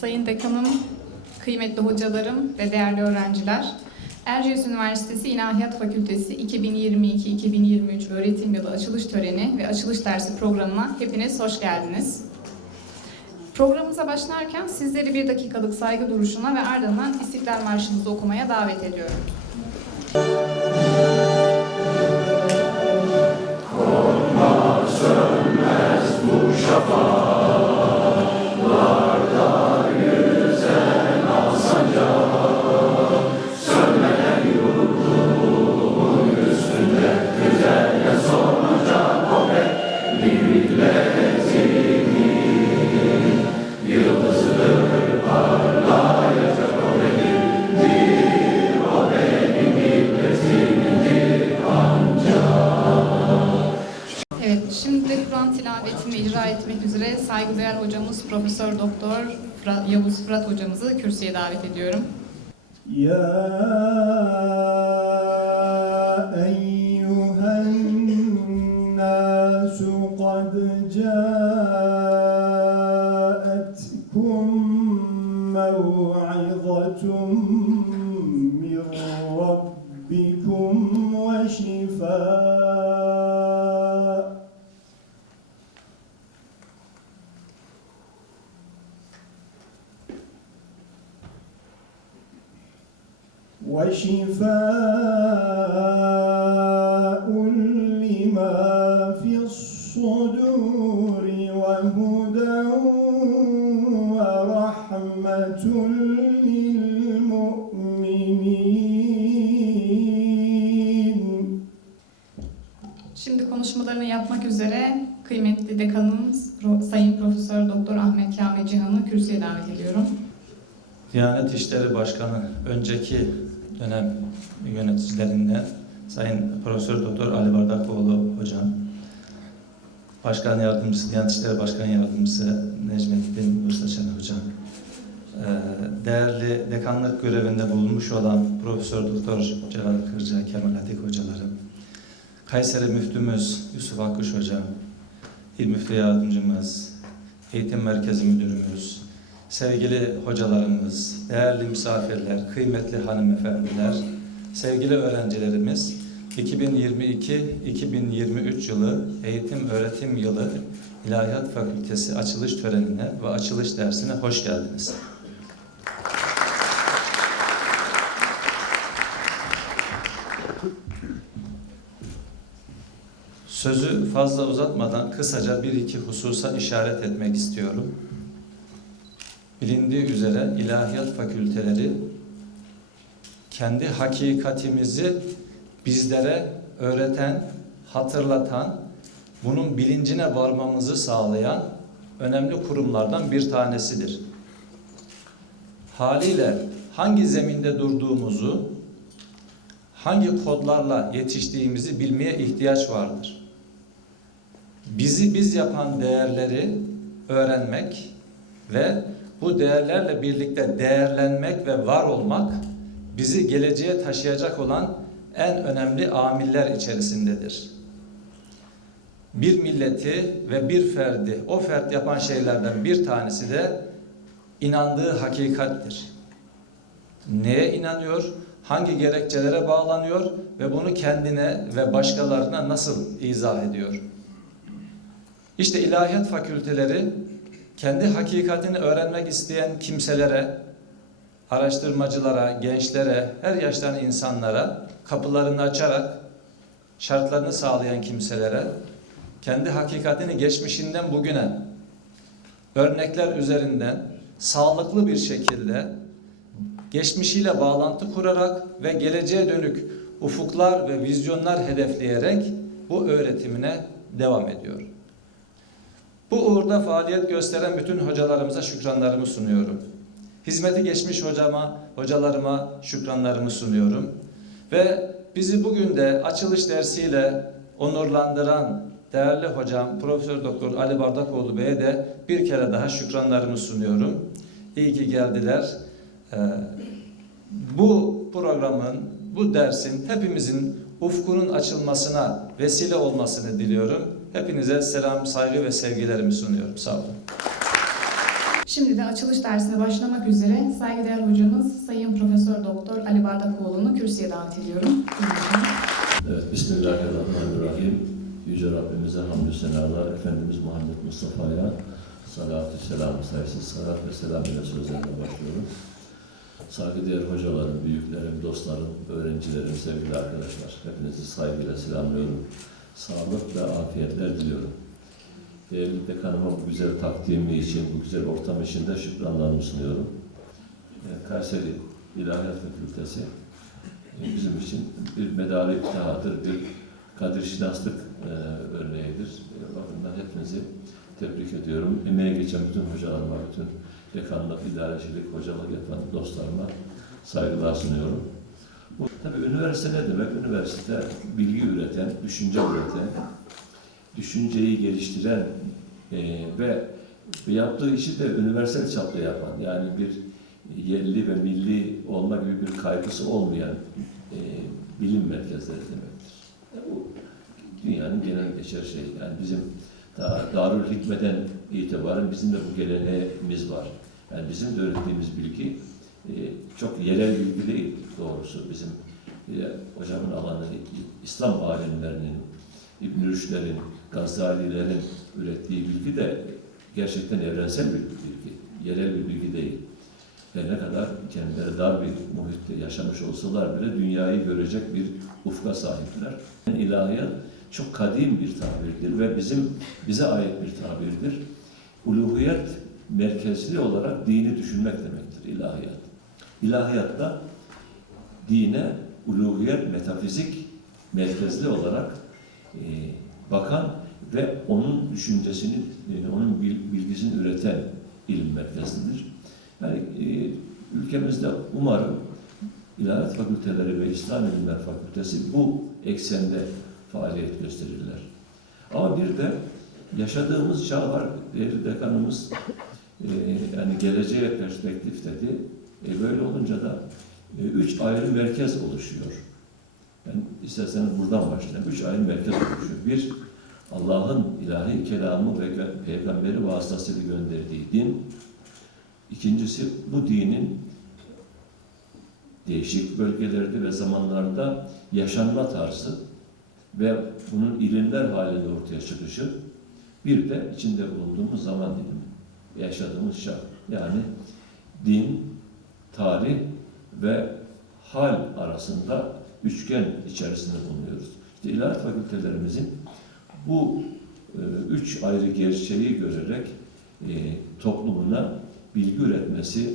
Sayın Dekanım, kıymetli hocalarım ve değerli öğrenciler, Erciyes Üniversitesi İlahiyat Fakültesi 2022-2023 öğretim yılı açılış töreni ve açılış dersi programına hepiniz hoş geldiniz. Programımıza başlarken sizleri bir dakikalık saygı duruşuna ve ardından İstiklal Marşımızı okumaya davet ediyorum. Etmek üzere saygıdeğer hocamız Profesör Doktor Yavuz Fırat hocamızı kürsüye davet ediyorum. يا وشفاء لما في الصدور وهدى ورحمة للمؤمنين Şimdi konuşmalarını yapmak üzere kıymetli dekanımız Pro- Sayın Profesör Doktor Ahmet Kamil Cihan'ı kürsüye davet ediyorum. Diyanet İşleri Başkanı önceki dönem yöneticilerinden Sayın Profesör Doktor Ali Bardakoğlu hocam, Başkan Yardımcısı, Diyanet İşleri Başkan Yardımcısı Necmettin Bursaçan hocam, eee, değerli dekanlık görevinde bulunmuş olan Profesör Doktor Celal Kırca, Kemal Atik hocalarım, Kayseri Müftümüz Yusuf Akkuş hocam, İl Müftü Yardımcımız, Eğitim Merkezi Müdürümüz, Sevgili hocalarımız, değerli misafirler, kıymetli hanımefendiler, sevgili öğrencilerimiz, 2022-2023 yılı eğitim öğretim yılı İlahiyat Fakültesi açılış törenine ve açılış dersine hoş geldiniz. Sözü fazla uzatmadan kısaca bir iki hususa işaret etmek istiyorum. Bilindiği üzere ilahiyat fakülteleri kendi hakikatimizi bizlere öğreten, hatırlatan, bunun bilincine varmamızı sağlayan önemli kurumlardan bir tanesidir. Haliyle hangi zeminde durduğumuzu, hangi kodlarla yetiştiğimizi bilmeye ihtiyaç vardır. Bizi biz yapan değerleri öğrenmek ve bu değerlerle birlikte değerlenmek ve var olmak bizi geleceğe taşıyacak olan en önemli amiller içerisindedir. Bir milleti ve bir ferdi o fert yapan şeylerden bir tanesi de inandığı hakikattir. Neye inanıyor? Hangi gerekçelere bağlanıyor ve bunu kendine ve başkalarına nasıl izah ediyor? İşte ilahiyat fakülteleri kendi hakikatini öğrenmek isteyen kimselere, araştırmacılara, gençlere, her yaştan insanlara kapılarını açarak şartlarını sağlayan kimselere kendi hakikatini geçmişinden bugüne örnekler üzerinden sağlıklı bir şekilde geçmişiyle bağlantı kurarak ve geleceğe dönük ufuklar ve vizyonlar hedefleyerek bu öğretimine devam ediyor. Bu uğurda faaliyet gösteren bütün hocalarımıza şükranlarımı sunuyorum. Hizmeti geçmiş hocama, hocalarıma şükranlarımı sunuyorum. Ve bizi bugün de açılış dersiyle onurlandıran değerli hocam Profesör Doktor Ali Bardakoğlu Bey'e de bir kere daha şükranlarımı sunuyorum. İyi ki geldiler. Ee, bu programın, bu dersin hepimizin ufkunun açılmasına vesile olmasını diliyorum. Hepinize selam, saygı ve sevgilerimi sunuyorum. Sağ olun. Şimdi de açılış dersine başlamak üzere saygıdeğer hocamız Sayın Profesör Doktor Ali Bardakoğlu'nu kürsüye davet ediyorum. Evet, Bismillahirrahmanirrahim. Yüce Rabbimize hamdü senalar, Efendimiz Muhammed Mustafa'ya salatü selam sayısız salat ve selam ile sözlerine başlıyorum. Saygıdeğer hocalarım, büyüklerim, dostlarım, öğrencilerim, sevgili arkadaşlar, hepinizi saygıyla selamlıyorum. Sağlık ve afiyetler diliyorum. Değerli dekanıma bu güzel takdimi için, bu güzel ortam için de şükranlarımı sunuyorum. Ee, Kayseri İlahiyat Fakültesi e, bizim için bir medali iftihadır, bir kadir şinaslık e, örneğidir. E, bakımdan hepinizi tebrik ediyorum. Emeğe geçen bütün hocalarıma, bütün dekanlık, idarecilik, hocalık yapan dostlarıma saygılar sunuyorum. Bu, tabii üniversite ne demek? Üniversite bilgi üreten, düşünce üreten, düşünceyi geliştiren e, ve yaptığı işi de üniversal çapta yapan, yani bir yerli ve milli olma gibi bir kaygısı olmayan e, bilim merkezleri demektir. E, bu dünyanın genel geçer şey. Yani bizim daha Darül Hikmet'ten itibaren bizim de bu geleneğimiz var. Yani bizim de öğrettiğimiz bilgi çok yerel bilgi değil doğrusu. Bizim e, hocamın alanı İslam alimlerinin, İbn Rüşd'lerin, Gazalilerin ürettiği bilgi de gerçekten evrensel bir bilgi. Yerel bir bilgi değil. Ve ne kadar kendileri dar bir muhitte yaşamış olsalar bile dünyayı görecek bir ufka sahipler. İlahiyat çok kadim bir tabirdir ve bizim bize ait bir tabirdir. Uluhiyet merkezli olarak dini düşünmek demektir ilahiyat. İlahiyatta dine uluhiyet metafizik merkezli olarak e, bakan ve onun düşüncesini, e, onun bil- bilgisini üreten ilim merkezidir. Yani e, ülkemizde umarım İlahiyat Fakülteleri ve İslam İlimler Fakültesi bu eksende faaliyet gösterirler. Ama bir de yaşadığımız çağ var. Değerli dekanımız e, yani geleceğe perspektif dedi. E, böyle olunca da e, üç ayrı merkez oluşuyor. Yani isterseniz buradan başlayalım. Üç ayrı merkez oluşuyor. Bir, Allah'ın ilahi kelamı ve peygamberi vasıtasıyla gönderdiği din. İkincisi bu dinin değişik bölgelerde ve zamanlarda yaşanma tarzı ve bunun ilimler halinde ortaya çıkışı. Bir de içinde bulunduğumuz zaman dilimi, yaşadığımız şart. Yani din, tarih ve hal arasında üçgen içerisinde bulunuyoruz. İşte ilahiyat fakültelerimizin bu e, üç ayrı gerçeği görerek e, toplumuna bilgi üretmesi,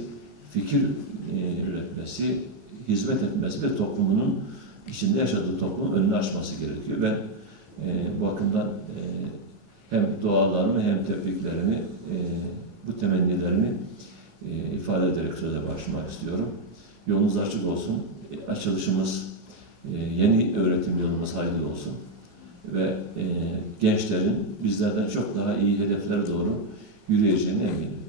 fikir e, üretmesi, hizmet etmesi ve toplumunun içinde yaşadığı toplumun önünü açması gerekiyor. Ben e, bu bakımdan e, hem dualarımı hem tebriklerimi, e, bu temennilerimi e, ifade ederek söze başlamak istiyorum. Yolunuz açık olsun. E, açılışımız, yeni öğretim yolumuz hayırlı olsun. Ve e, gençlerin bizlerden çok daha iyi hedeflere doğru yürüyeceğine eminim.